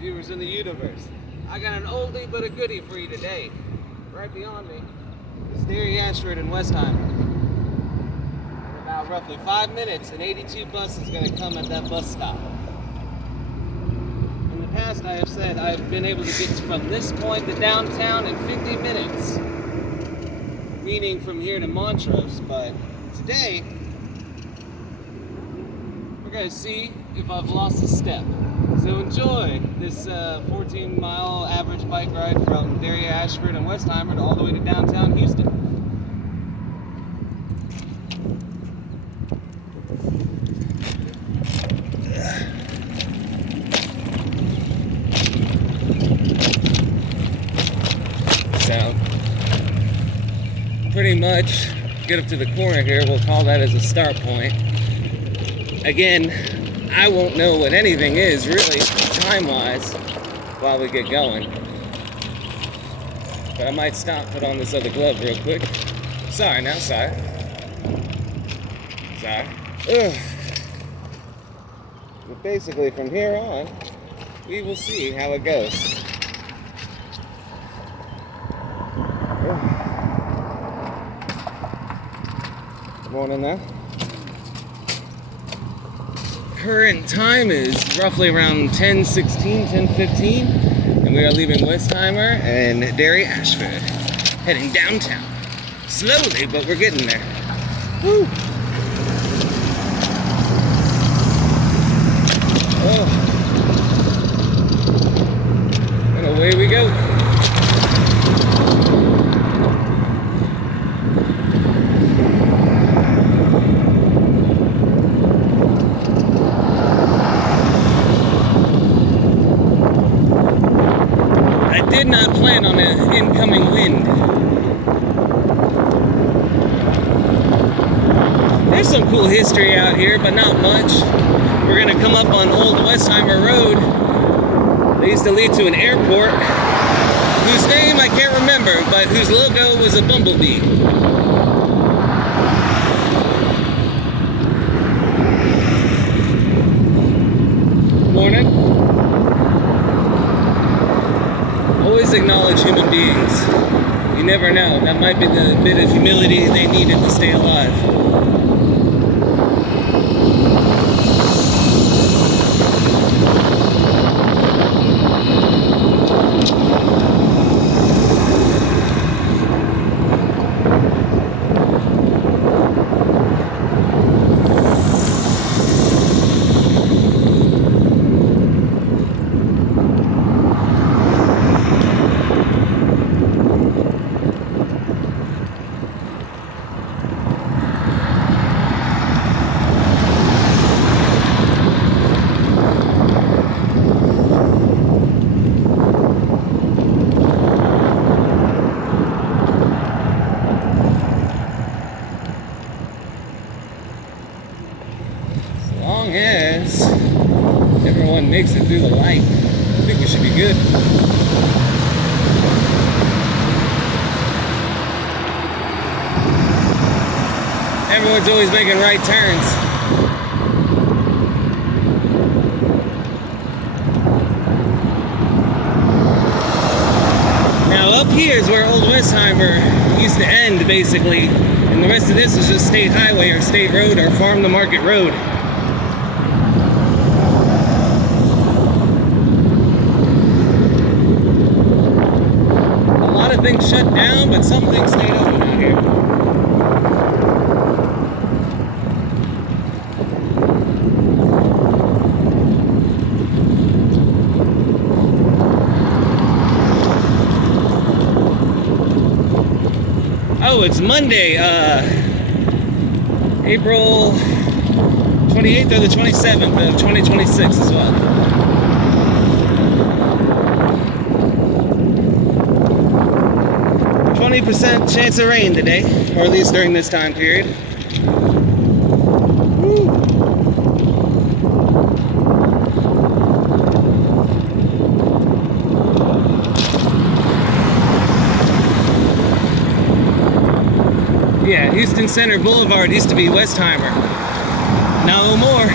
viewers in the universe. I got an oldie but a goodie for you today. Right beyond me is Ashford and Westheimer. In about roughly 5 minutes, an 82 bus is going to come at that bus stop. In the past, I have said I've been able to get from this point to downtown in 50 minutes, meaning from here to Montrose, but today, we're going to see if I've lost a step. So enjoy this 14-mile average bike ride from Ashford and Westheimer to all the way to downtown Houston. So, pretty much get up to the corner here, we'll call that as a start point. Again, I won't know what anything is really time-wise while we get going, but I might stop, put on this other glove real quick. Sorry. Ugh. But basically from here on, we will see how it goes. Good morning now. Current time is roughly around 10:16, 10:15, and we are leaving Westheimer and Ashford, heading downtown. Slowly, but we're getting there. Woo! Oh. And away we go. Did not plan on an incoming wind. There's some cool history out here, but not much. We're gonna come up on Old Westheimer Road. They used to lead to an airport whose name I can't remember, but whose logo was a bumblebee. Morning. Always acknowledge human beings. You never know. That might be the bit of humility they needed to stay alive. As everyone makes it through the light, I think we should be good. Everyone's always making right turns. Now up here is where Old Westheimer used to end basically, and the rest of this is just state highway or state road or farm to market road. Things shut down, but some things stayed open out here. Oh, it's Monday, April 28th or the 27th of 2026 as well. 20% chance of rain today, or at least during this time period. Woo. Yeah, Houston Center Boulevard used to be Westheimer. Now no more.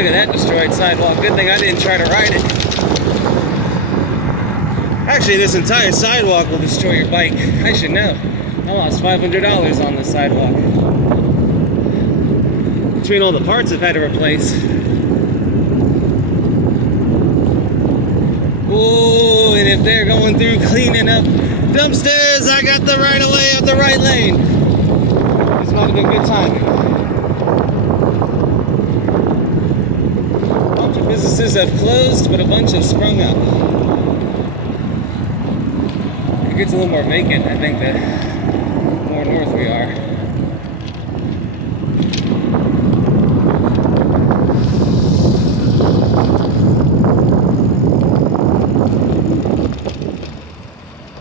Look at that destroyed sidewalk. Good thing I didn't try to ride it. Actually, this entire sidewalk will destroy your bike. I should know. I lost $500 on this sidewalk. Between all the parts I've had to replace. Oh, and if they're going through cleaning up dumpsters, I got the right of way up the right lane. This might have been good timing. A bunch of businesses have closed, but a bunch have sprung up. It gets a little more vacant, I think, the more north we are.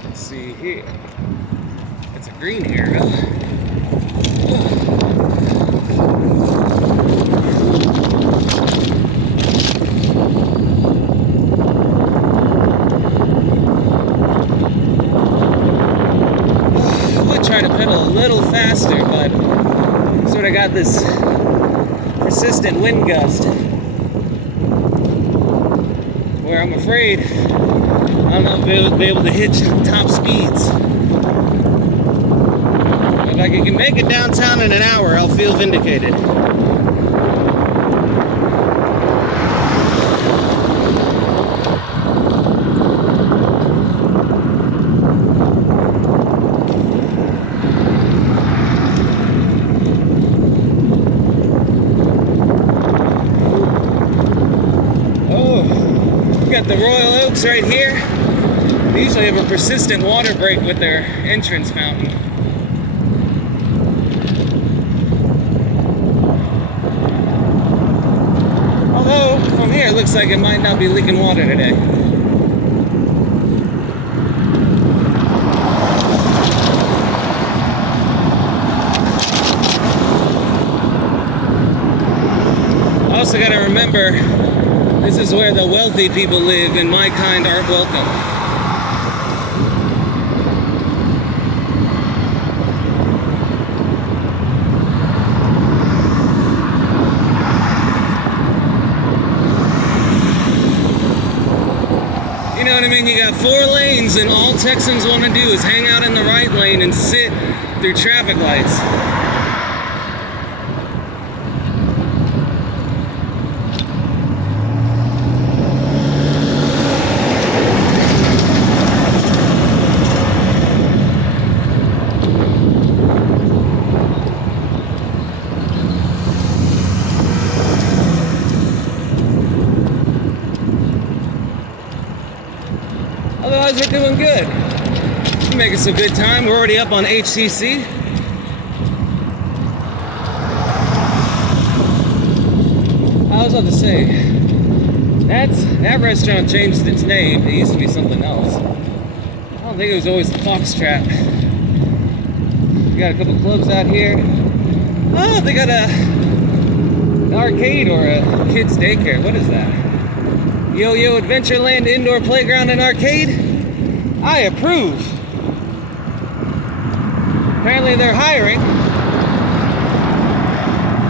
Let's see here. It's a green area. Try to pedal a little faster, but sort of got this persistent wind gust where I'm afraid I don't know if I'll be able to hit top speeds. If I can make it downtown in an hour, I'll feel vindicated. The Royal Oaks right here. They usually have a persistent water break with their entrance fountain. Although, from here it looks like it might not be leaking water today. I also gotta remember, this is where the wealthy people live, and my kind aren't welcome. You know what I mean? You got 4 lanes, and all Texans want to do is hang out in the right lane and sit through traffic lights. Otherwise, we're doing good. We're making some good time. We're already up on HCC. I was about to say, that restaurant changed its name. It used to be something else. I don't think it was always the Fox Trap. We got a couple clubs out here. Oh, they got an arcade or a kid's daycare. What is that? Yo-Yo Adventureland Indoor Playground and Arcade? I approve. Apparently they're hiring,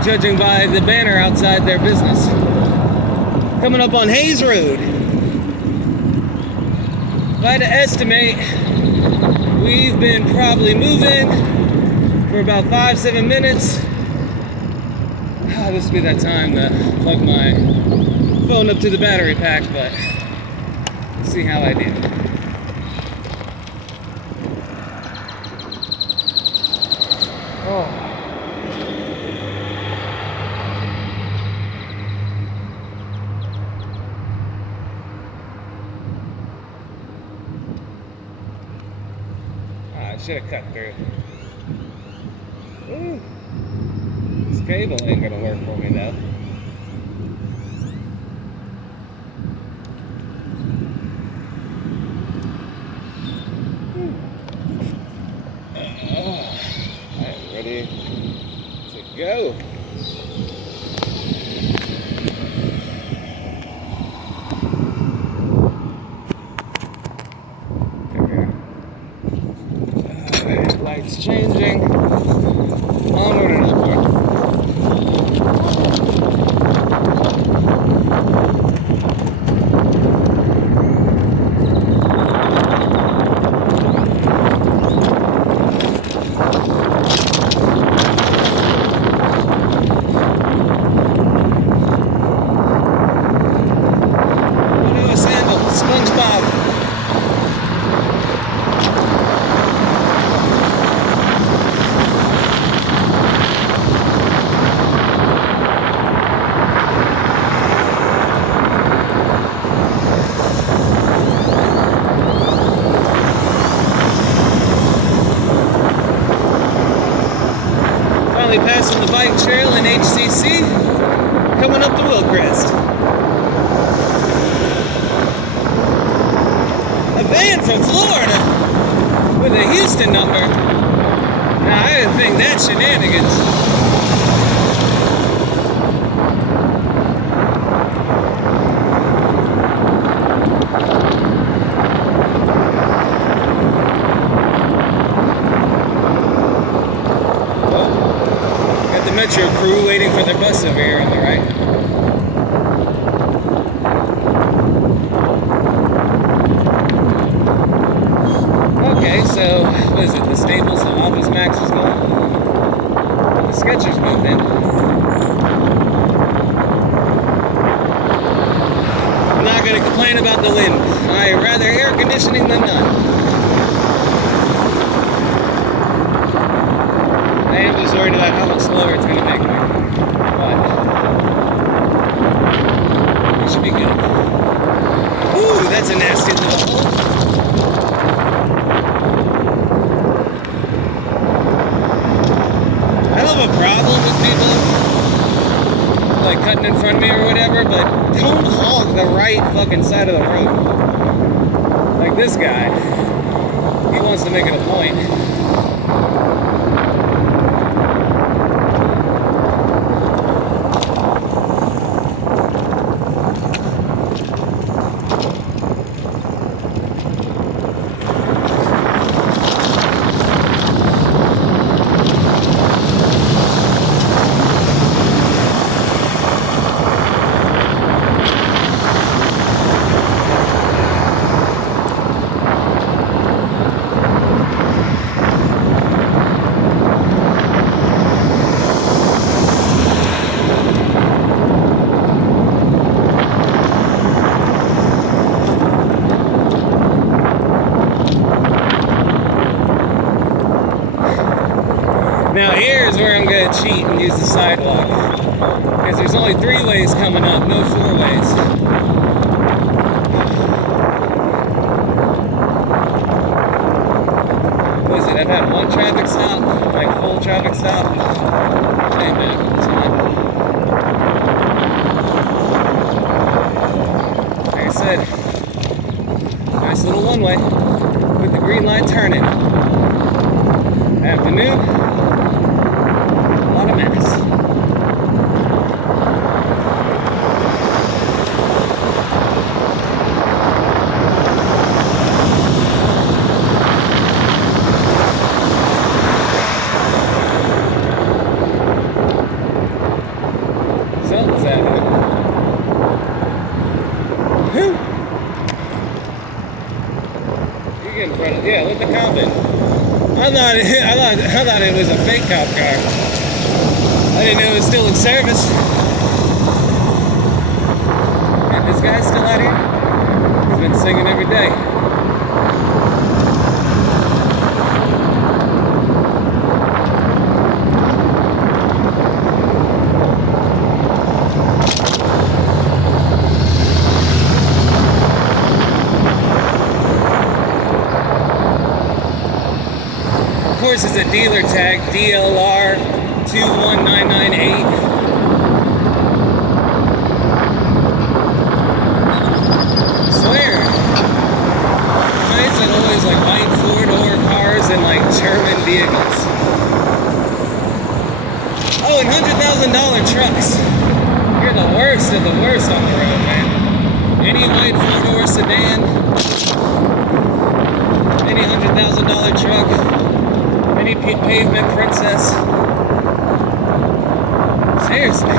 judging by the banner outside their business. Coming up on Hayes Road. If I had to estimate, we've been probably moving for about 5-7 minutes. This would be that time to plug my phone up to the battery pack, but see how I do. Oh. I should have cut through. Ooh. This cable ain't gonna work for me now. Ready to go. There we are. Lights changing. Onward and upward. Crest. A van from Florida with a Houston number. Now, I didn't think that's shenanigans. Metro crew waiting for their bus over here on the right. Okay, so what is it? The Staples, the Office Max was going. The Skechers moved in. I'm not gonna complain about the wind. I'd rather air conditioning than none. I am just worried about how much slower it's going to make me. But it should be good. Ooh, that's a nasty little hole. I don't have a problem with people like cutting in front of me or whatever, but don't hog the right fucking side of the road. Like this guy. He wants to make it a point. Now here's where I'm going to cheat and use the sidewalk. Because there's only 3 ways coming up, no 4 ways. What is it? I've had 1 traffic stop, like full traffic stop. Ain't bad all the time. Like I said, nice little one-way with the green light turning. Afternoon. Mess. Something's happening. Whew. You get in front of, yeah, let the cop in. I thought it was a fake cop car. I didn't know it was still in service. And this guy's still out here? He's been singing every day. Of course, it's a dealer tag, DLR 21998. Swear. Why is it always like white 4-door cars and like German vehicles? Oh, and $100,000 trucks. You're the worst of the worst on the road, man. Any white 4-door sedan, any $100,000 truck, any pavement princess. Seriously, oh,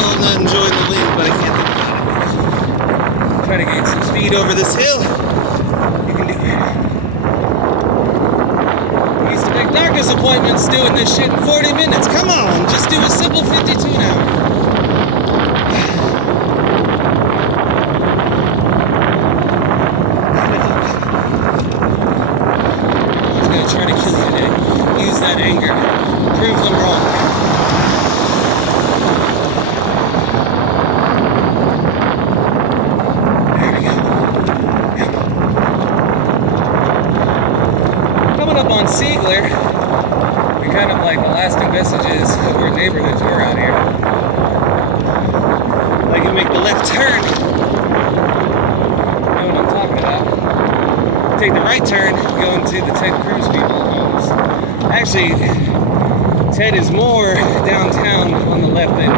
I'm not enjoying the wind, but I can't think about it. Try to gain some speed over this hill. You can do it. We used to make doctor's appointments doing this shit in 40 minutes. Come on, just do a simple 52 now. Try to kill you today. Use that anger. Prove them wrong. right turn going to the Ted Cruz people homes. Actually, Ted is more downtown on the left than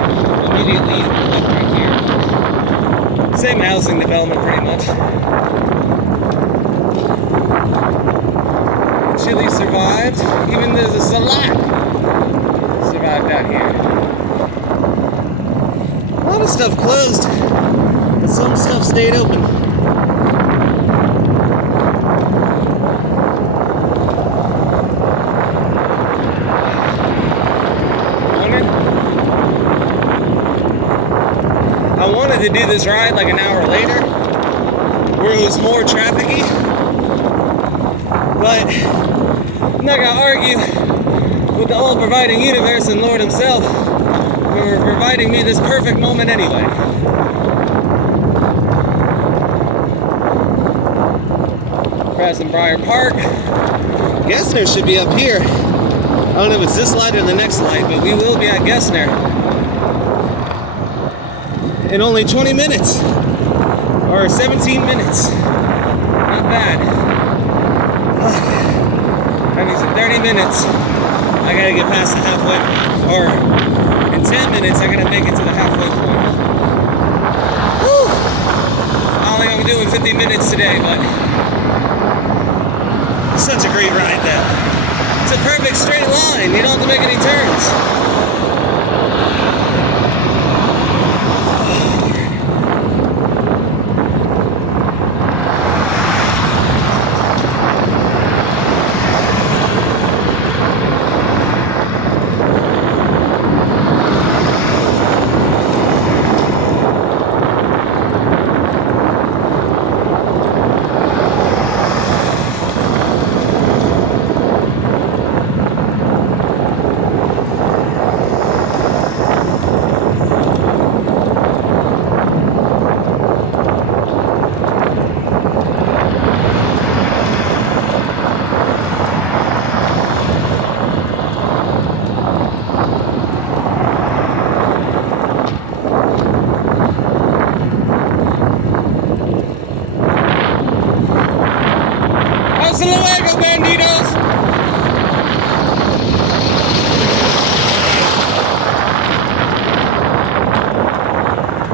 immediately left right here. Same housing development pretty much. Chile survived, even though there's a lot survived out here. A lot of stuff closed, but some stuff stayed open. I wanted to do this ride like an hour later, where it was more trafficy, but I'm not gonna argue with the all-providing universe and Lord himself for providing me this perfect moment anyway. Crossing Briar Park. Gessner should be up here. I don't know if it's this light or the next light, but we will be at Gessner in only 20 minutes or 17 minutes. Not bad. That means in 30 minutes I gotta get past the halfway, or in 10 minutes I gotta make it to the halfway point. Woo! I don't think I'm doing 50 minutes today, but such a great ride though. It's a perfect straight line. You don't have to make any turns.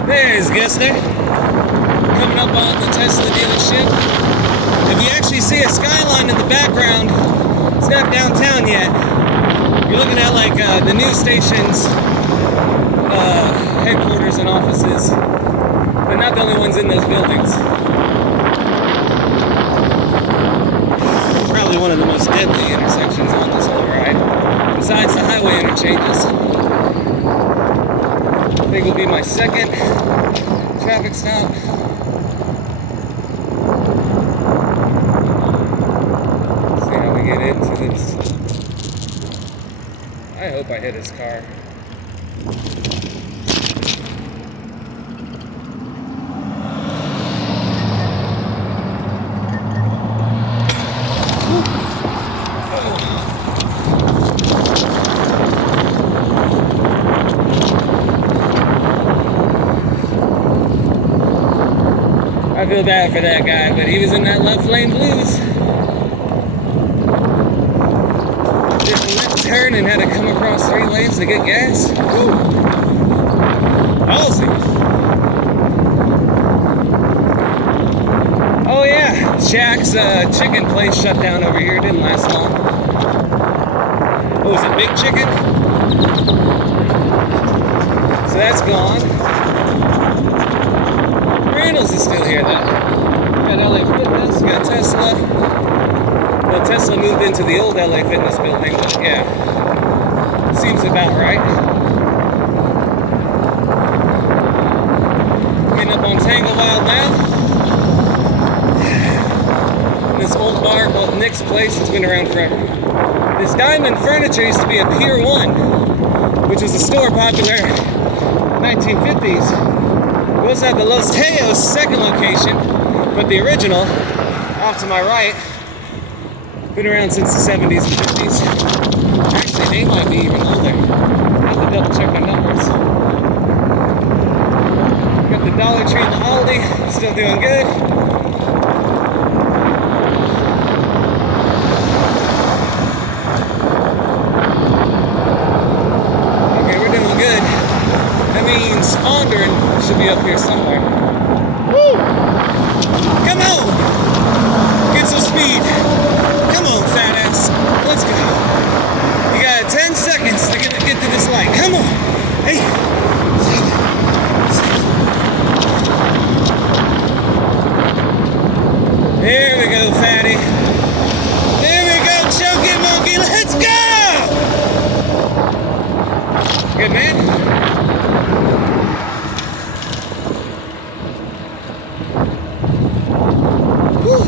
There's Gessner, coming up on the Tesla dealership. If you actually see a skyline in the background, it's not downtown yet. You're looking at like the news station's headquarters and offices. They're not the only ones in those buildings. Probably one of the most deadly intersections on this whole ride, besides the highway interchanges. I think will be my second traffic stop. Let's see how we get into this. I hope I hit his car. I feel bad for that guy, but he was in that left lane blues. Did a left turn and had to come across 3 lanes to get gas. Woo! Ballsy. Oh yeah, Shaq's chicken place shut down over here. Didn't last long. What was it, Big Chicken? So that's gone. Randall's is still here though. Got LA Fitness, got Tesla. Well, Tesla moved into the old LA Fitness building, but yeah. Seems about right. Getting up on Tanglewild now. This old bar called Nick's Place has been around forever. This Diamond Furniture used to be a Pier 1, which was a store popular in the 1950s. We also have the Los Teos second location, but the original, off to my right, been around since the 70s and 50s. Actually, they might be even older. I have to double check my numbers. Got the Dollar Tree and the Aldi, still doing good. wondering, it should be up here somewhere. Woo! Come on! Get some speed. Come on, fat ass. Let's go. You got 10 seconds to get to this light. Come on. Hey. There we go, fatty. There we go, chunky monkey. Let's go! Good man. Whew.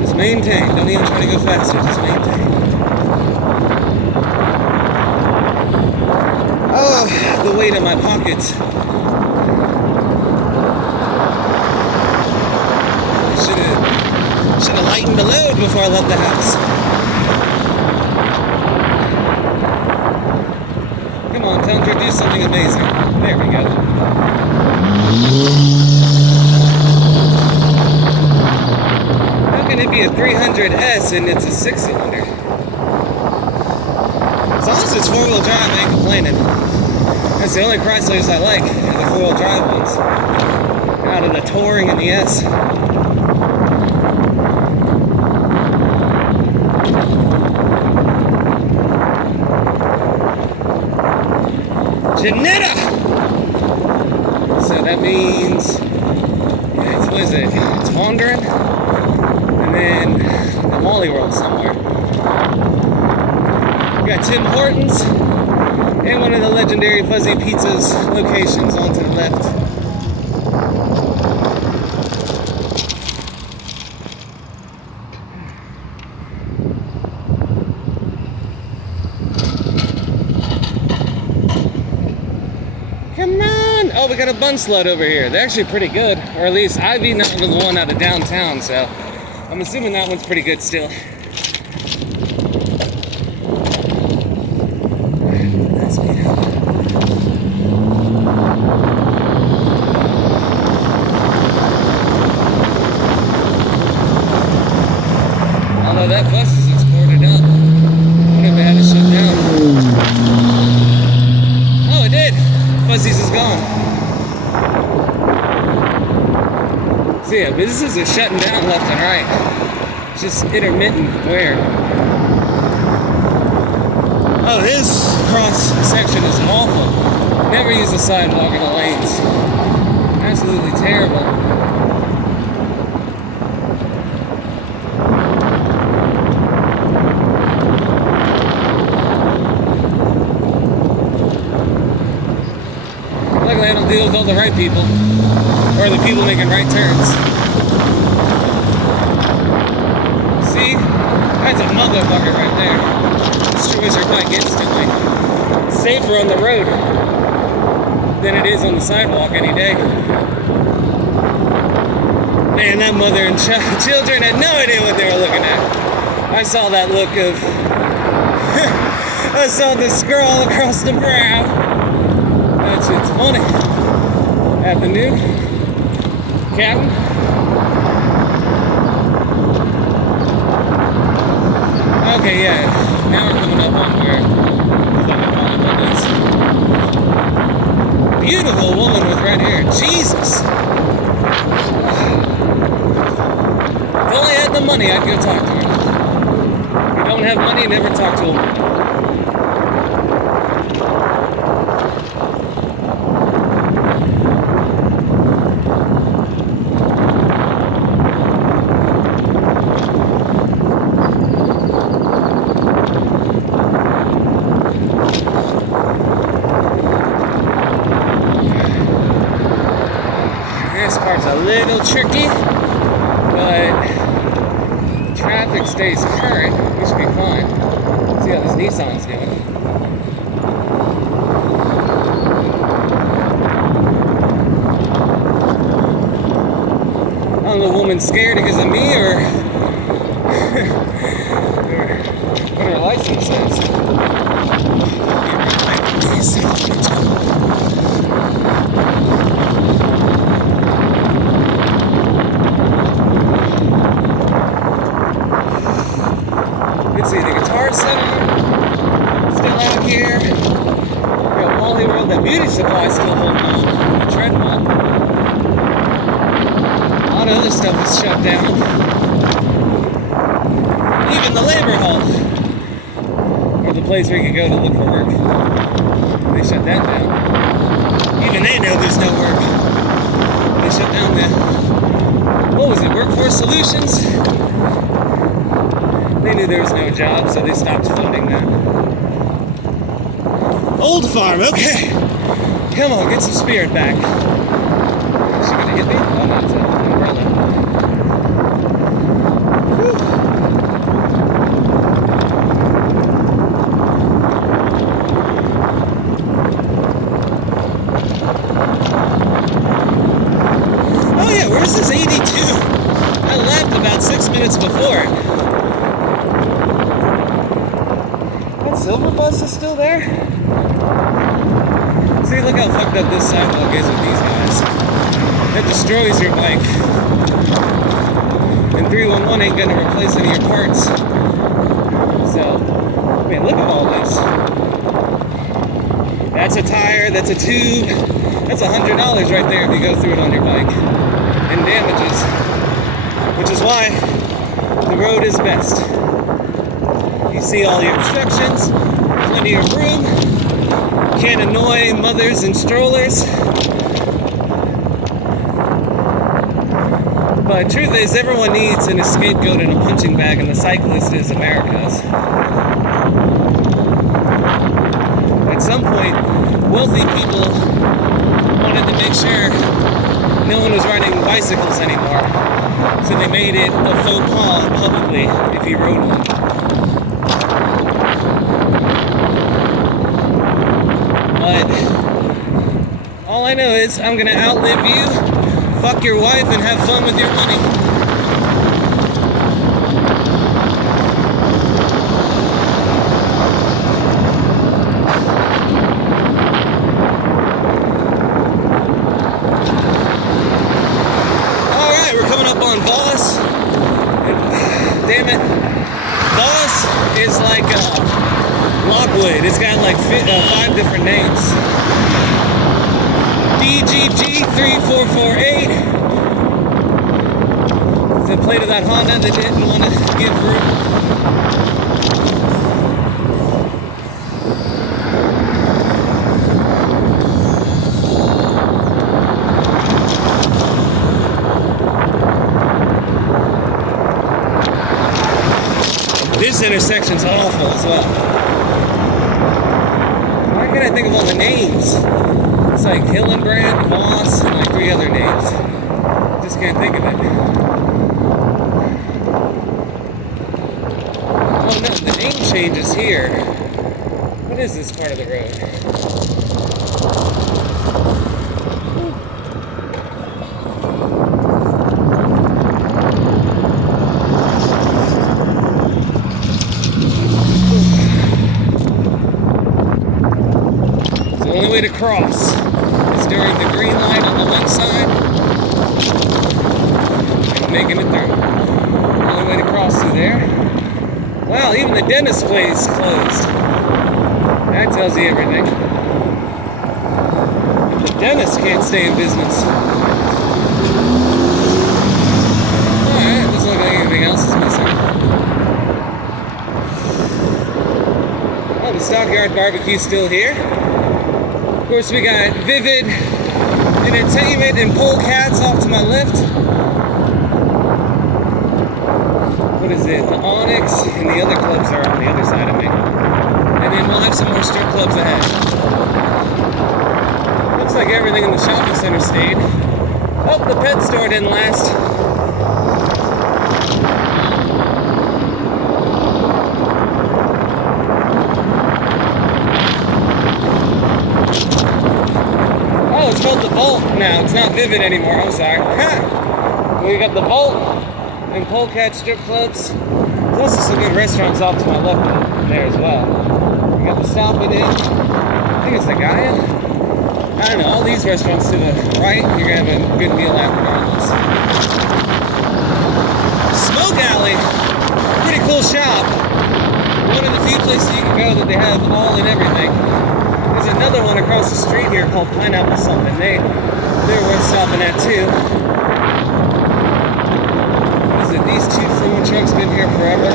Just maintain. Don't even try to go faster. Just maintain. Oh, the weight in my pockets. Should have lightened the load before I left the house. Come on, Tundra, do something amazing. There we go. How can it be a 300S and it's a 6-cylinder? As long as it's 4-wheel drive, I ain't complaining. That's the only Chryslers I like, are the 4-wheel drive ones. Out of the Touring and the S. Janetta! So that means, what is it? It's Wandering, and then the Molly World somewhere. We got Tim Hortons, and one of the legendary Fuzzy Pizza's locations on to the left. Come on! Oh, we got a bun sled over here. They're actually pretty good. Or at least I've eaten out of the one out of downtown, so I'm assuming that one's pretty good still. Although that bus is exported up. I wonder if it had to shut down. Oh, it did! Fuzzies is gone. So yeah, businesses are shutting down left and right. It's just intermittent wear. Oh, this cross section is awful. Never use the sidewalk in the lanes. Absolutely terrible. Luckily I don't deal with all the right people. Or the people making right turns. See? That's a motherfucker right there. Destroys your bike instantly. It's safer on the road than it is on the sidewalk any day. Man, that mother and children had no idea what they were looking at. I saw that look of... I saw the scroll across the brow. That shit's funny. Avenue. Captain. Okay, yeah. Now we're coming up on where beautiful woman with red hair. Jesus. If only I had the money, I'd go talk to her. If you don't have money, never talk to a woman. This part's a little tricky, but the traffic stays current. We should be fine. Let's see how this Nissan's doing. I don't know if the woman's scared because of me or what her license says. You can see the Guitar Center still out here. We got Wally World, that beauty supply still holding on. The treadmill. A lot of other stuff is shut down. Even the labor hall, or the place where you can go to look for work, they shut that down. Even they know there's no work. They shut down the, what was it, Workforce Solutions? They knew there was no job, so they stopped funding that. Old farm, okay. Come on, get some spirit back. Is she gonna hit me? Oh no, it's an umbrella. Whew. Oh yeah, where's this 82? I left about 6 minutes before. That silver bus is still there? See, look how fucked up this sidewalk is with these guys. That destroys your bike. And 311 ain't gonna replace any of your parts. So, man, look at all this. That's a tire, that's a tube. That's $100 right there if you go through it on your bike. And damages. Which is why the road is best. You see all your obstructions, plenty of room. Can't annoy mothers and strollers. But truth is, everyone needs an scapegoat and a punching bag, and the cyclist is America's. At some point, wealthy people wanted to make sure no one was riding bicycles anymore. So they made it a faux pas publicly if you rode one. But all I know is I'm gonna outlive you, fuck your wife, and have fun with your money. Alright, we're coming up on Bus. Damn it. Bus is like Lockwood. It's got like 5 different names. DGG3448. The plate of that Honda that didn't want to give room. This intersection's awful as well. Why can't I think of all the names? It's like Hillenbrand, Moss, and like 3 other names. Just can't think of it. Oh no, the name change is here. What is this part of the road? The only way to cross is during the green light on the left side and making it through. The only way to cross through there. Wow, even the dentist place closed. That tells you everything. The dentist can't stay in business. Alright, doesn't look like anything else is missing. Oh, the Stockyard Barbecue's still here. Of course, we got Vivid Entertainment and Polecats off to my left. What is it? The Onyx and the other clubs are on the other side of me. And then we'll have some more strip clubs ahead. Looks like everything in the shopping center stayed. Oh, the pet store didn't last. Oh, it's called the Vault now. It's not Vivid anymore. I'm sorry. We got the Vault and Polecat strip clubs. There's also some good restaurants off to my left there as well. We got the Stop It In. I think it's the Gaia. I don't know. All these restaurants to the right, you're gonna have a good meal at regardless. Smoke Alley. Pretty cool shop. One of the few places you can go that they have all and everything. There's another one across the street here called Pineapple something. They're worth stopping at too. Is it these two food trucks been here forever?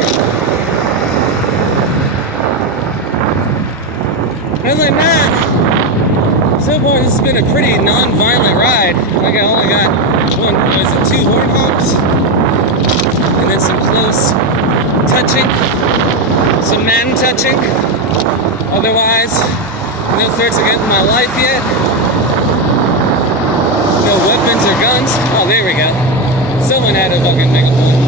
Other than that, so far this has been a pretty non-violent ride. Like I only got two horn honks, and then some close touching, some man touching. Otherwise, no threats against my life yet. No weapons or guns. Oh, there we go. Someone had a fucking megaphone.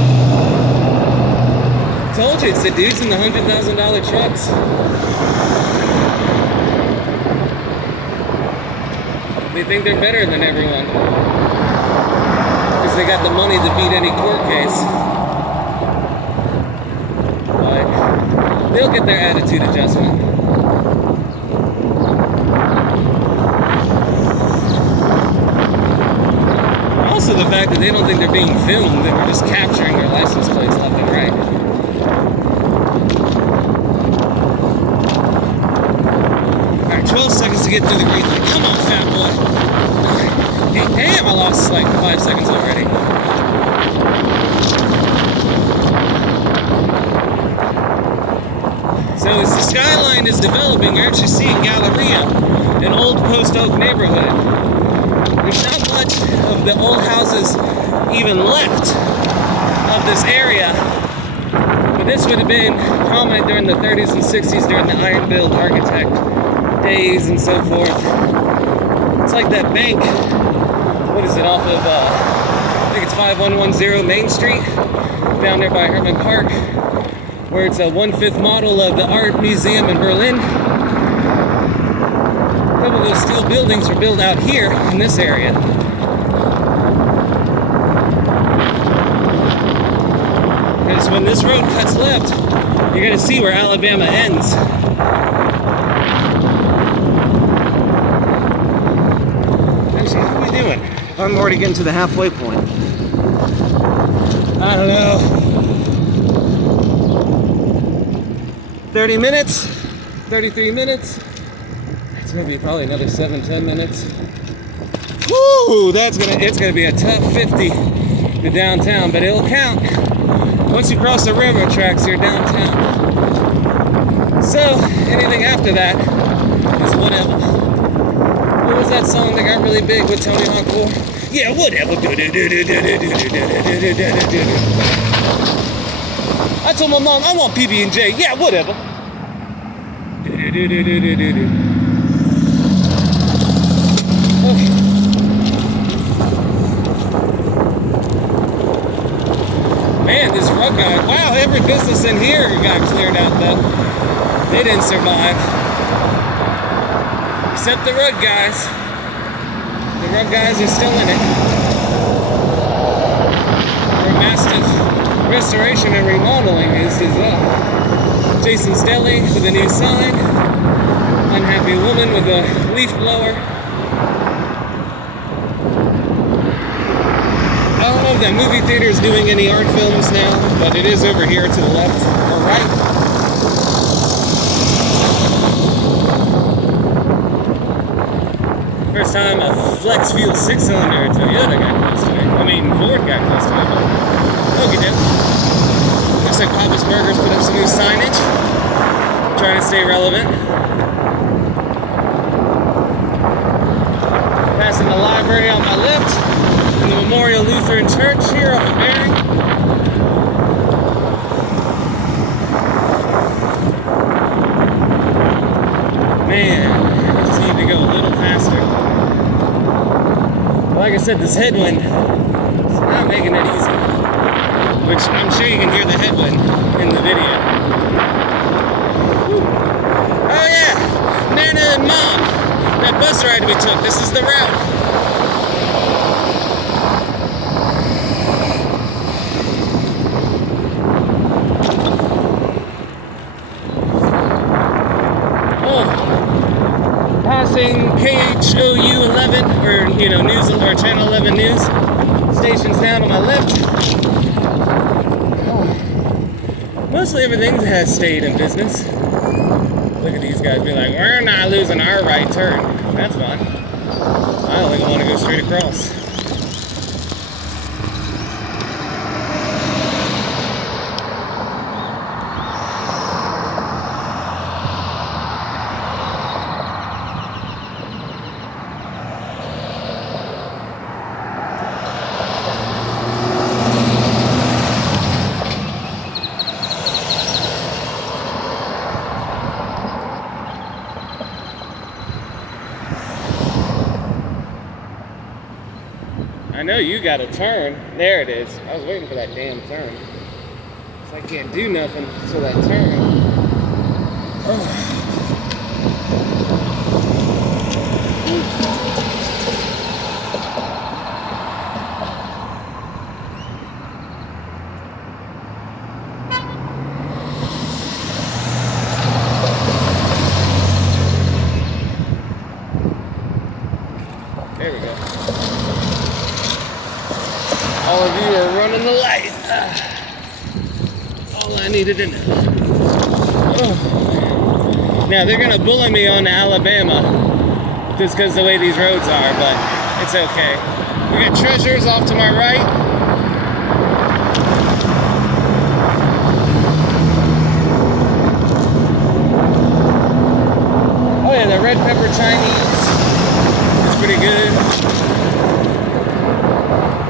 Told you, it's the dudes in the $100,000 trucks. They think they're better than everyone. Because they got the money to beat any court case. But they'll get their attitude adjustment. Also the fact that they don't think they're being filmed, that we're just capturing their license plates left and right. Alright, 12 seconds to get through the green light. Come on, fat boy. Hey, damn, I lost like 5 seconds already. So as the skyline is developing, you're actually seeing Galleria, an old Post Oak neighborhood. There's not much of the old houses even left of this area, but this would have been prominent during the 30s and 60s during the iron build architect days and so forth. It's like that bank, what is it, off of, I think it's 5110 Main Street, down there by Herman Park, where it's a 1/5 model of the Art Museum in Berlin. A couple of those steel buildings were built out here in this area. Because when this road cuts left, you're going to see where Alabama ends. Actually, how are we doing? I'm already getting to the halfway point. I don't know. 30 minutes, 33 minutes. It's gonna be probably another 7-10 minutes. Woo! It's gonna be a tough 50 to downtown, but it'll count. Once you cross the railroad tracks, you're downtown. So anything after that is whatever. What was that song that got really big with Tony Hawk 4? Yeah, whatever. I told my mom I want PB&J. Yeah, whatever. Okay. Man, this rug guy. Wow, every business in here got cleared out though. They didn't survive. Except the rug guys. The rug guys are still in it. Their massive restoration and remodeling is up. Jason's Deli with a new sign. Unhappy woman with a leaf blower. I don't know if that movie theater is doing any art films now, but it is over here to the left or right. First time a flex fuel 6-cylinder Toyota got close to me. I mean, Ford got close to me, but okay, then. Looks like Papa's Burgers put up some new signage. Trying to stay relevant. Passing the library on my left, and the Memorial Lutheran Church here off of Mary. Man, I just need to go a little faster. Like I said, this headwind is not making it easy. Which I'm sure you can hear the headwind in the video. Woo. Oh yeah, Nana and Mom. That bus ride we took, this is the route. Oh, passing KHOU 11, or news, or channel 11 news. Stations down on my left. Oh. Mostly everything has stayed in business. Look at these guys be like, we're not losing our right turn. That's fine. I don't think I want to go straight across. I know you got a turn. There it is. I was waiting for that damn turn. So I can't do nothing until that turn. Oh. There we go. All of you are running the light. All I needed to know. Oh. Now they're gonna bully me on Alabama just because the way these roads are, but it's okay. We got Treasures off to my right. Oh yeah, the red pepper Chinese is pretty good.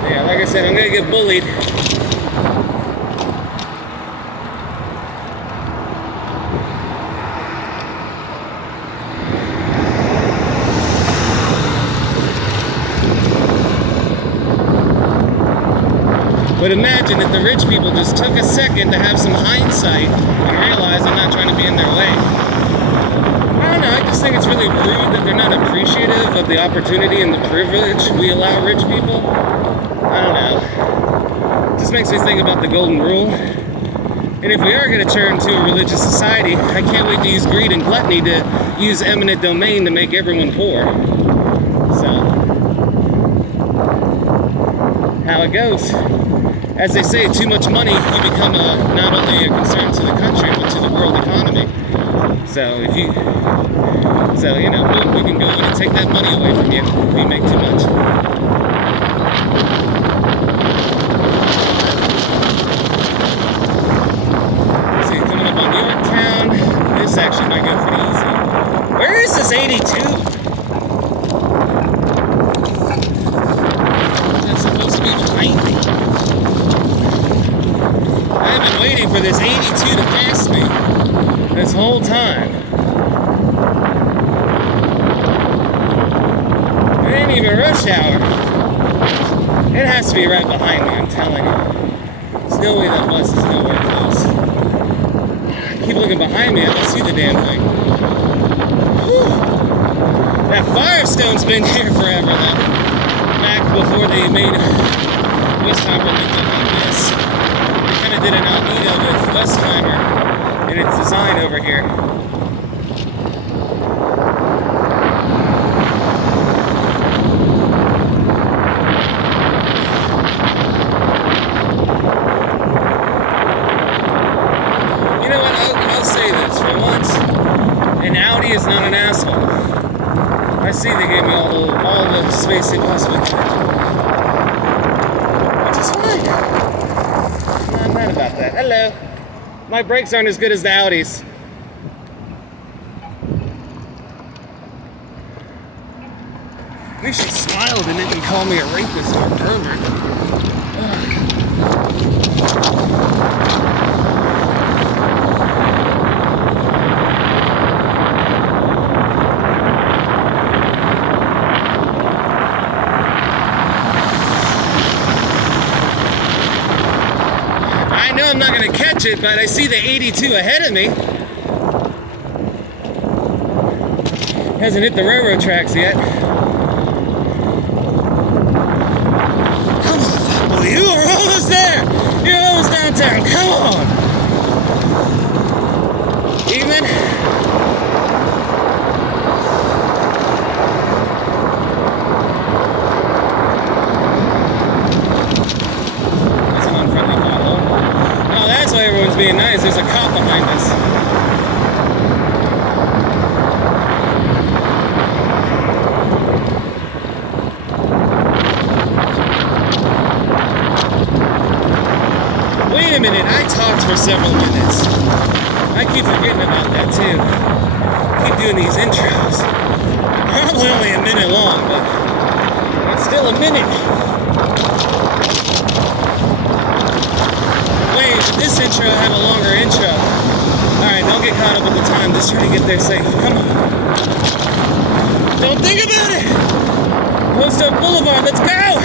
Yeah, like I said, I'm gonna get bullied. But imagine if the rich people just took a second to have some hindsight and realize I'm not trying to be in their way. I don't know, I just think it's really rude that they're not appreciative of the opportunity and the privilege we allow rich people. I don't know. It just makes me think about the golden rule. And if we are going to turn to a religious society, I can't wait to use greed and gluttony to use eminent domain to make everyone poor. So, how it goes. As they say, too much money, you become not only a concern to the country, but to the world economy. So if you, you know, we can go in and take that money away from you if you make too much. See, coming up on Yorktown, this actually might go pretty easy. Where is this 82? That's supposed to be behind me. I've been waiting for this 82 to pass me this whole time. It ain't even rush hour. It has to be right behind me, I'm telling you. There's no way that bus is nowhere close. I keep looking behind me, I don't see the damn thing. Whew. That Firestone's been here forever though. Back before they made Westheimer look like this. They kind of did an Almeida with Westheimer in its design over here. You know what, I'll say this for once, an Audi is not an asshole. I see they gave me all the space they possibly could. Which is fine. I'm not mad about that. Hello. My brakes aren't as good as the Audis. At least she smiled and didn't call me a rapist or a pervert. I know I'm not going to catch it, but I see the 82 ahead of me. Hasn't hit the railroad tracks yet. Come on, boy, you are almost there. You're almost downtown. Come on. Evening. That's an unfriendly pothole. Oh, that's why everyone's being nice. There's a cop behind us. several minutes. I keep forgetting about that too. I keep doing these intros. Probably only a minute long, but it's still a minute. Wait, but this intro had a longer intro. Alright, don't get caught up with the time. Just try to get there safe. Come on. Don't think about it! Post Oak Boulevard, let's go!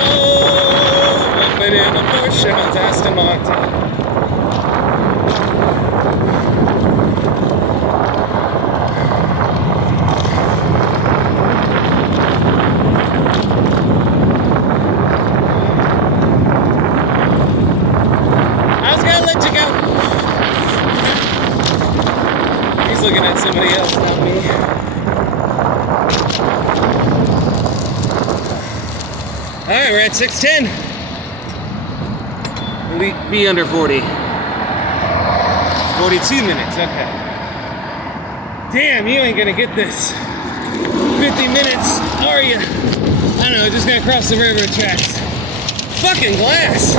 Oh, 1 minute in a Porsche on Aston Martin. Looking at somebody else, not me. Alright, we're at 6:10. We'll be under 40. 42 minutes, okay. Damn, you ain't gonna get this. 50 minutes, are you? I don't know, just gonna cross the railroad tracks. Fucking glass!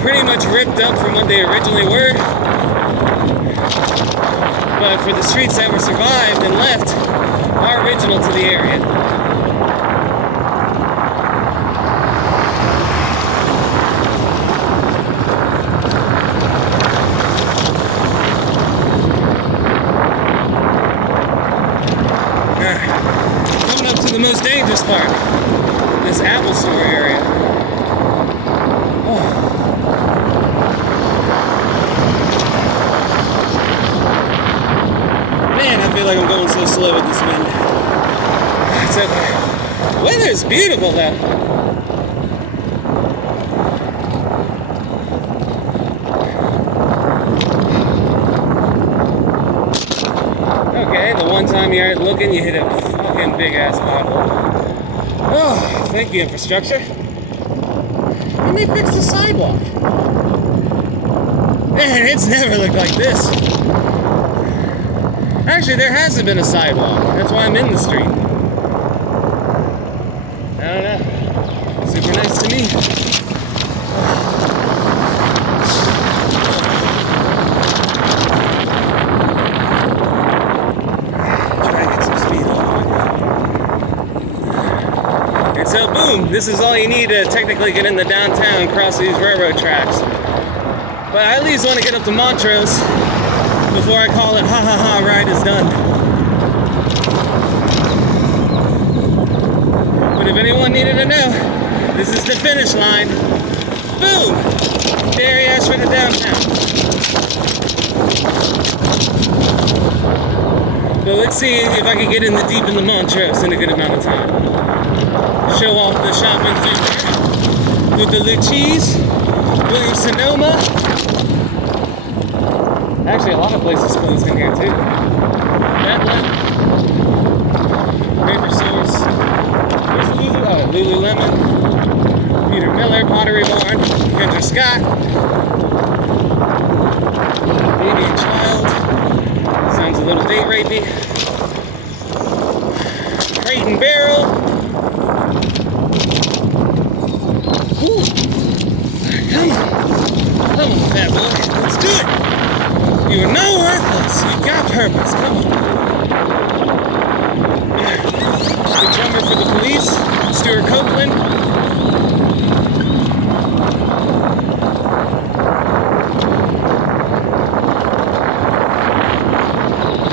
Pretty much ripped up from what they originally were, but for the streets that were survived and left are original to the area. Coming up to the most dangerous part, this Apple Store area. Man, I feel like I'm going so slow with this wind. It's okay. The weather's beautiful though. Okay, the one time you aren't looking, you hit a fucking big ass pothole. Oh, thank you, infrastructure. And they fixed the sidewalk. Man, it's never looked like this. Actually, there hasn't been a sidewalk. That's why I'm in the street. I don't know. Super nice to me. Try to get some speed on. And so, boom, this is all you need to technically get in the downtown, cross these railroad tracks. But I at least want to get up to Montrose before I call it ha ha ha, ride is done. But if anyone needed to know, this is the finish line. Boom! There, Ashford to downtown. But let's see if I can get in the deep in the Montrose in a good amount of time. Show off the shopping center with the Luchis, Williams-Sonoma. Actually, a lot of places closed in here too. Bedlam, Paper Source, there's Lululemon, Peter Miller, Pottery Barn, Kendra Scott, Baby and Child, sounds a little date rapey, Crate and Barrel. Ooh. Come on, fat boy, let's do it. You are no worthless. You got purpose. Come on. The drummer for the Police, Stuart Copeland.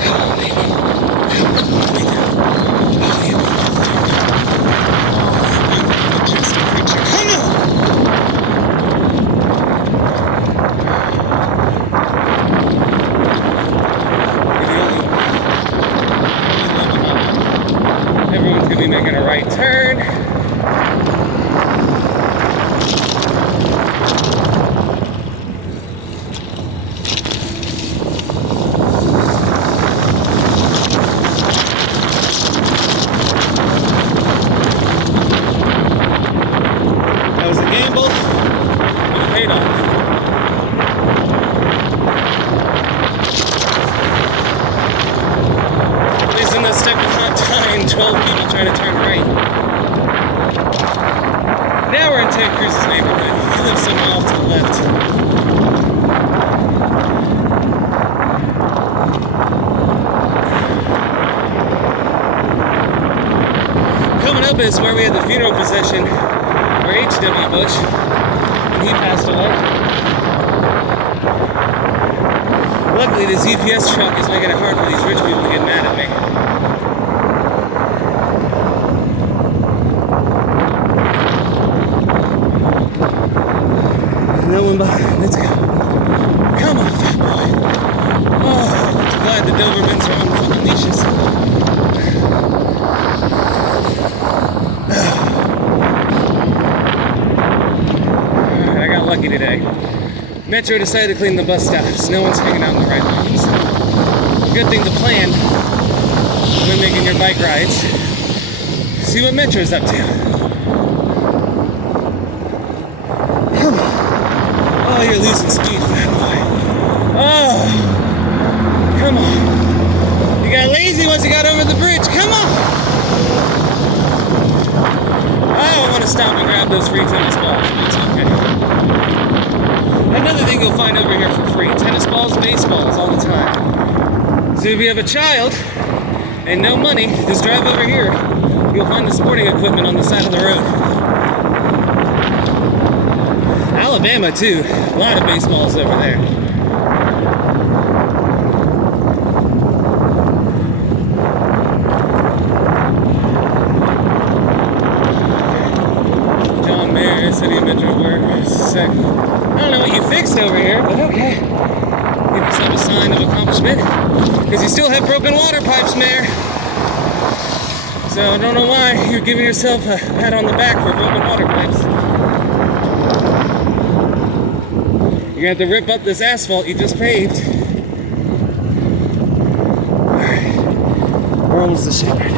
Come on, baby. Come on, baby. possession, or H.W. Bush, when he passed away. Luckily, this UPS truck is making it hard for these rich people to get mad at me. No one behind. Let's go. Come on, fat boy. Oh, I'm glad the Dobermans are on fucking leashes. Alright, I got lucky today. Metro decided to clean the bus stops. No one's hanging out in the right lanes. Good thing to plan when making your bike rides. See what Metro's up to. Come on. Oh, you're losing speed, fat boy. Oh, come on. You got lazy once you got over the bridge. Come on. I don't want to stop and grab those free tennis balls, but it's okay. Another thing you'll find over here for free, tennis balls, baseballs, all the time. So if you have a child and no money, just drive over here. You'll find the sporting equipment on the side of the road. Alabama too, a lot of baseballs over there. John Mayer, City of Metro Workers, I don't know what you fixed over here, but okay. Give yourself a sign of accomplishment. Because you still have broken water pipes, Mayor. So I don't know why you're giving yourself a pat on the back for broken water pipes. You're going to have to rip up this asphalt you just paved. Alright. We're almost to Shepherd.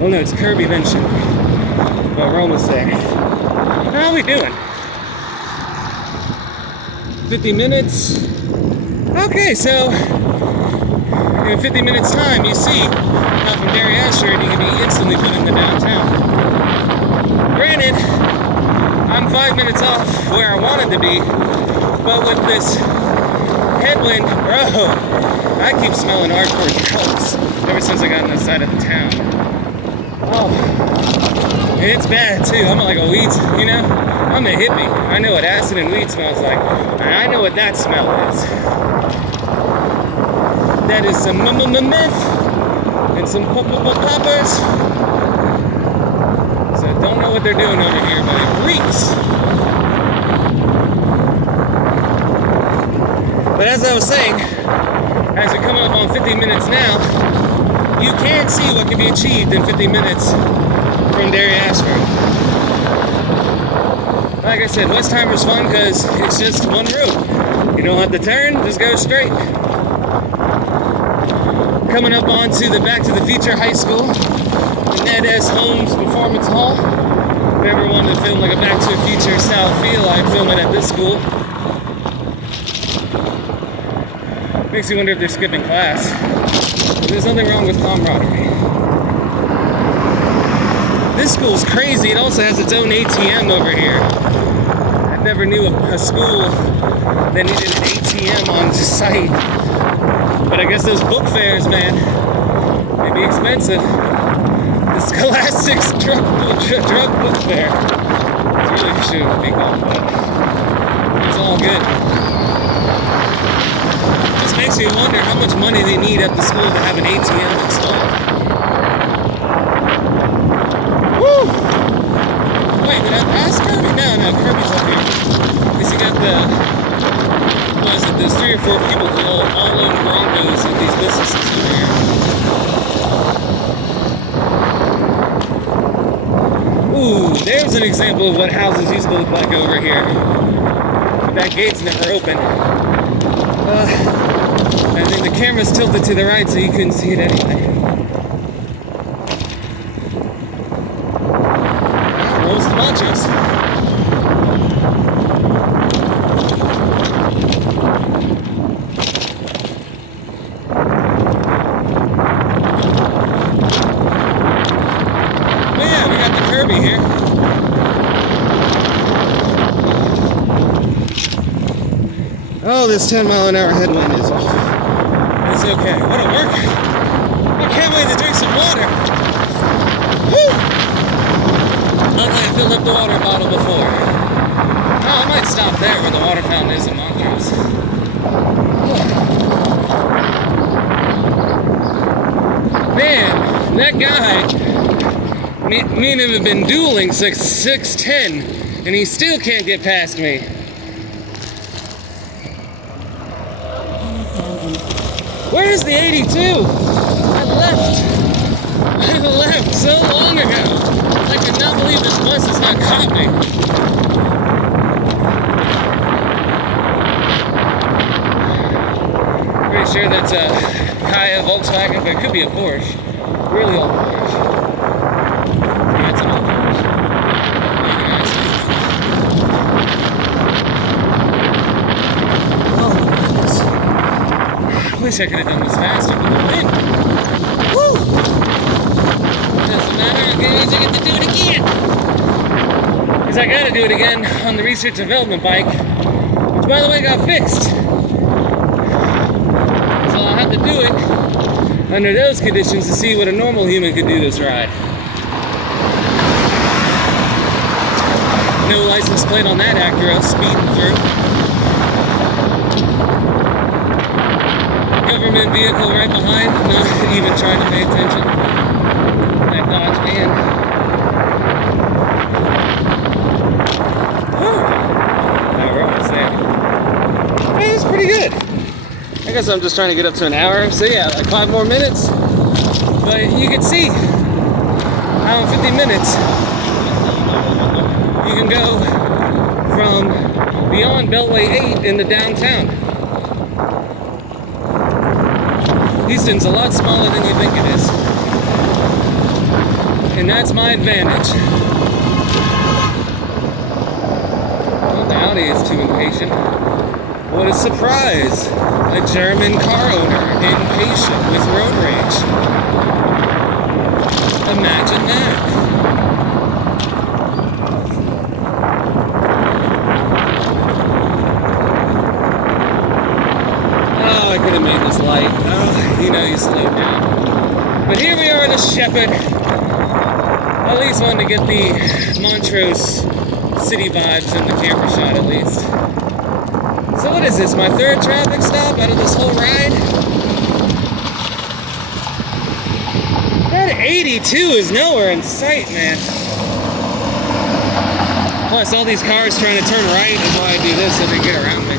Oh no, it's Kirby then Shepherd. But we're almost there. How are we doing? 50 minutes. Okay, so in 50 minutes time, you see how from Derry Ashford you can be instantly put in the downtown. Granted, I'm 5 minutes off where I wanted to be, but with this headwind, bro, I keep smelling hardcore drugs ever since I got on this side of the town. Oh, and it's bad too. I'm like a weed, you know? I'm a hippie. I know what acid and weed smells like. And I know what that smell is. That is some meth and some poppers. So I don't know what they're doing over here, but it reeks. But as I was saying, as we're coming up on 50 minutes now, you can see what can be achieved in 50 minutes from Derry Ashford. Like I said, Westheimer's fun because it's just one road. You don't have to turn, just go straight. Coming up onto the Back to the Future High School, the Ned S. Holmes Performance Hall. If ever wanted to film like a Back to the Future style feel, I'd film it at this school. Makes you wonder if they're skipping class. But there's nothing wrong with camaraderie. This school's crazy. It also has its own ATM over here. I never knew a school that needed an ATM on site. But I guess those book fairs, man, may be expensive. The Scholastics drug book fair. It's really shouldn't be called, but it's all good. Just makes you wonder how much money they need at the school to have an ATM installed. Woo! Wait, did I pass Kirby? No, Kirby's up here. Because you got the, what is it, there's 3 or 4 people who all own Broncos in these businesses over here. Ooh, there's an example of what houses used to look like over here. But that gate's never open. I think the camera's tilted to the right so you couldn't see it anyway. Rolls the bunches. But yeah, we got the Kirby here. Oh, this 10-mile-an-hour headwind is off. It's okay. What'll work? I can't wait to drink some water. Woo! Luckily, I filled up the water bottle before. Oh, I might stop there where the water fountain is in Montrose. Man, that guy, me and him have been dueling since 6:10, and he still can't get past me. Where's the 82? I left so long ago. I cannot believe this bus has not caught me. Pretty sure that's a Kaya Volkswagen, but it could be a Porsche. Really old Porsche. Yeah, it's an old Porsche. Oh my goodness. I wish I could have done this faster, but the wind. Woo! Doesn't matter, I get to do it again. Because I gotta do it again on the research development bike, which by the way got fixed. So I'll have to do it under those conditions to see what a normal human could do this ride. No license plate on that Acura, speeding through. Government vehicle right behind, not even trying to pay attention. That Dodge van. We're almost there. Hey, it's pretty good. I guess I'm just trying to get up to an hour, so yeah, like 5 more minutes. But you can see how in 50 minutes you can go from beyond Beltway 8 into downtown. Houston's a lot smaller than you think it is. And that's my advantage. Well, the Audi is too impatient. What a surprise! A German car owner impatient with road rage. Imagine that. Oh, I could have made this light. Oh, you know you slowed down. But here we are at Ashford. At least wanted to get the Montrose city vibes in the camera shot at least. So what is this, my 3rd traffic stop out of this whole ride? That 82 is nowhere in sight, man. Plus all these cars trying to turn right is why I do this so they get around me.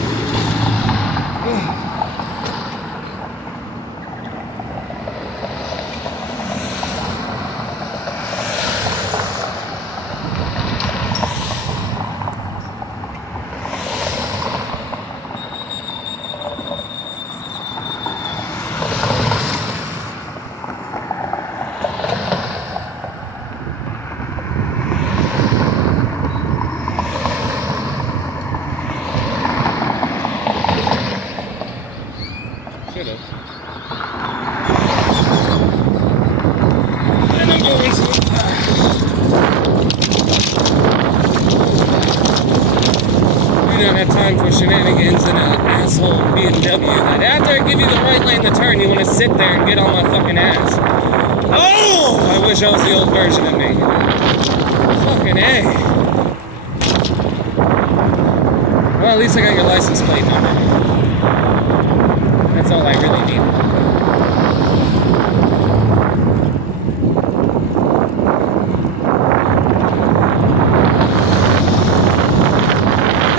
Should have. And I'm going so we don't have time for shenanigans in an asshole BMW. And after I give you the right lane to turn, you want to sit there and get on my fucking ass. Oh! I wish I was the old version of me. Fucking A. Well, at least I got your license plate number. That's all I really need.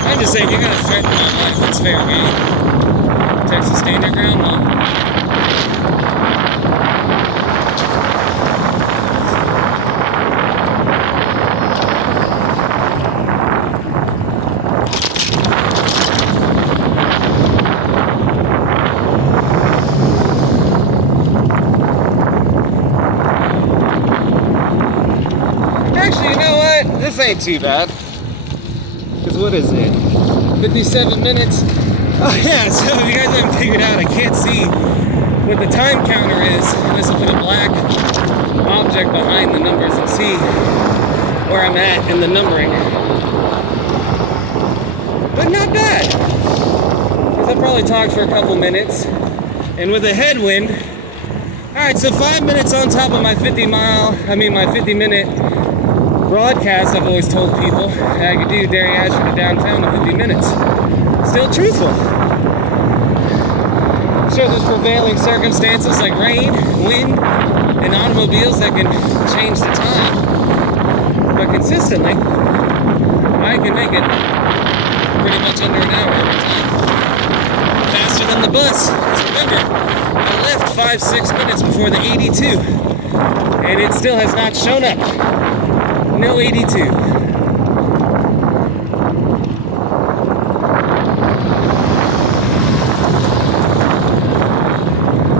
I'm just saying, you're gonna threaten my life. It's fair game. Texas stand your ground, huh? This ain't too bad. Because what is it? 57 minutes? Oh yeah, so if you guys haven't figured out, I can't see what the time counter is unless I put a black object behind the numbers and see where I'm at in the numbering. But not bad. Because I probably talked for a couple minutes. And with a headwind, alright, so 5 minutes on top of my 50 minute broadcast, I've always told people that I could do Derry Ashford to downtown in 50 minutes. Still truthful. Sure, there's prevailing circumstances like rain, wind, and automobiles that can change the time. But consistently, I can make it pretty much under an hour every time. Faster than the bus. Remember, I left 5-6 minutes before the 82, and it still has not shown up. No 82.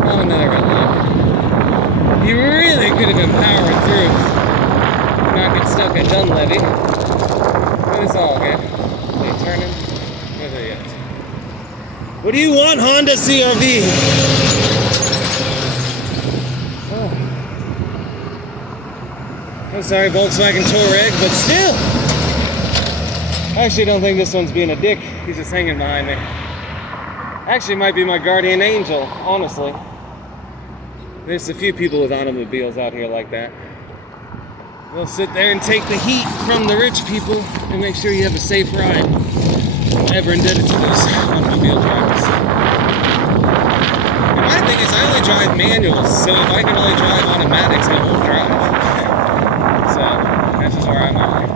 Oh, another red light. You really could have been powering through, not get stuck at Dunlevy. But it's all good. They turning. Where are they at? What do you want, Honda CRV? Oh. I'm sorry, Volkswagen Touareg, but still. I actually don't think this one's being a dick. He's just hanging behind me. Actually, might be my guardian angel, honestly. There's a few people with automobiles out here like that. They'll sit there and take the heat from the rich people and make sure you have a safe ride. I'm ever indebted to those automobile drivers. And my thing is, I only drive manuals, so if I can only drive automatics, I won't drive. So, that's just where I'm at.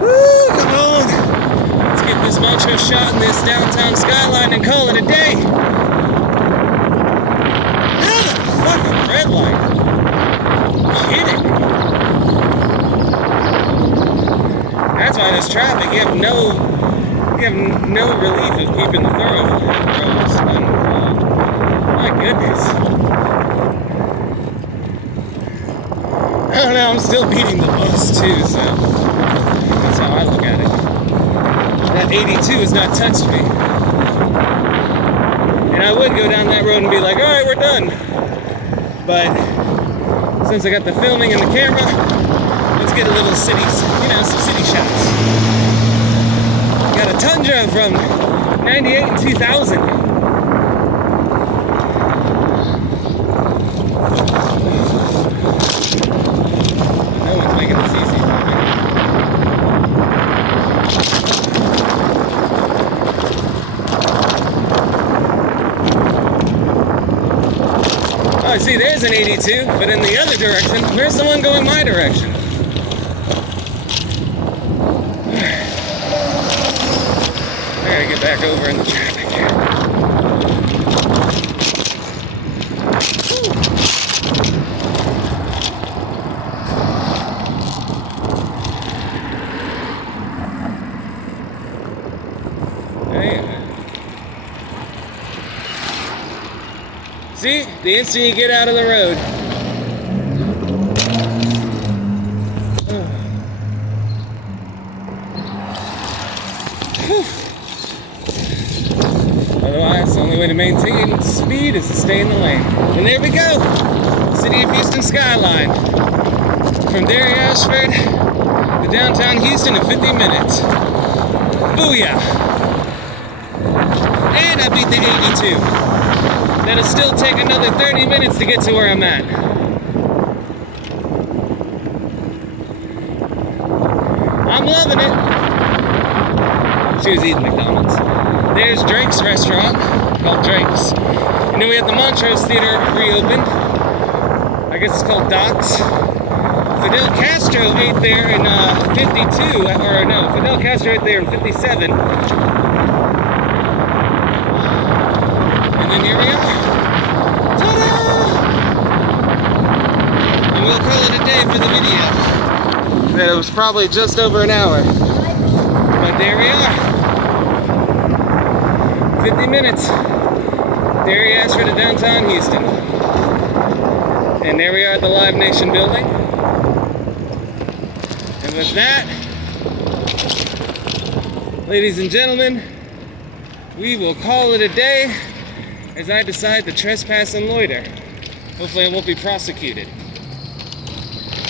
Woo, come on! Let's get this metro shot in this downtown skyline and call it a day! Another fucking red light! Kidding! That's why there's traffic. You have no relief of keeping the thoroughfares unplugged. My goodness. I don't know, I'm still beating the bus too, so that's how I look at it. That 82 has not touched me. And I would go down that road and be like, alright, we're done. But since I got the filming and the camera, let's get a little some city shots. Got a Tundra from 98 and 2000. No one's making this easy for me. Oh, see, there's an 82, but in the other direction, where's the one going my direction? I gotta get back over in the traffic here. See, the instant you get out of the road. Otherwise, the only way to maintain speed is to stay in the lane. And there we go! City of Houston skyline. From Derry Ashford to downtown Houston in 50 minutes. Booyah! And I beat the 82. That'll still take another 30 minutes to get to where I'm at. I'm loving it. She was eating McDonald's. There's Drake's restaurant, called Drake's. And then we have the Montrose Theater reopened. I guess it's called Doc's. Fidel Castro ate there in 52, or no, Fidel Castro ate there in 57. And then here we are. Ta-da! And we'll call it a day for the video. It was probably just over an hour. But there we are. 50 minutes. Derry Ashford to downtown Houston. And there we are at the Live Nation building. And with that, ladies and gentlemen, we will call it a day as I decide to trespass and loiter. Hopefully I won't be prosecuted.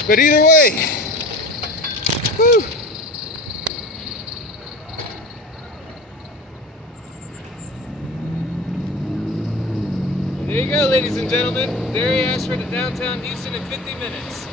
But either way, whew. There you go, ladies and gentlemen. Derry Ashford to downtown Houston in 50 minutes.